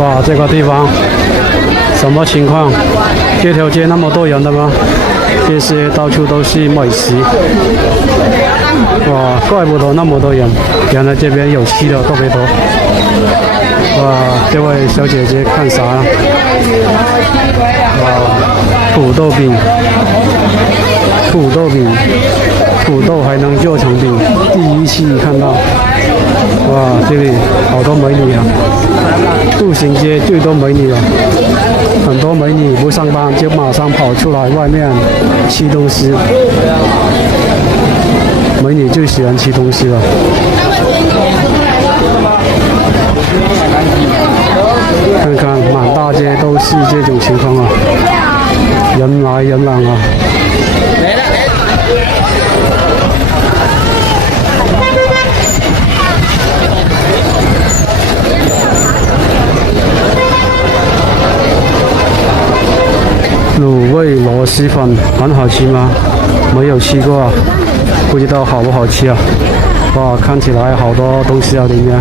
哇，这个地方什么情况？这条街那么多人的吗？这些到处都是美食。哇，怪不得那么多人，原来这边有吃的特别多。哇，这位小姐姐看啥啊？哇，土豆饼，土豆饼，土豆还能做成饼，第一次看到。哇，这里好多美女啊！步行街最多美女了，很多美女不上班就马上跑出来外面吃东西。美女最喜欢吃东西了。看看满大街都是这种情况啊，人来人往啊。卤味螺蛳粉很好吃吗？没有吃过啊，不知道好不好吃啊。哇，看起来好多东西啊里面。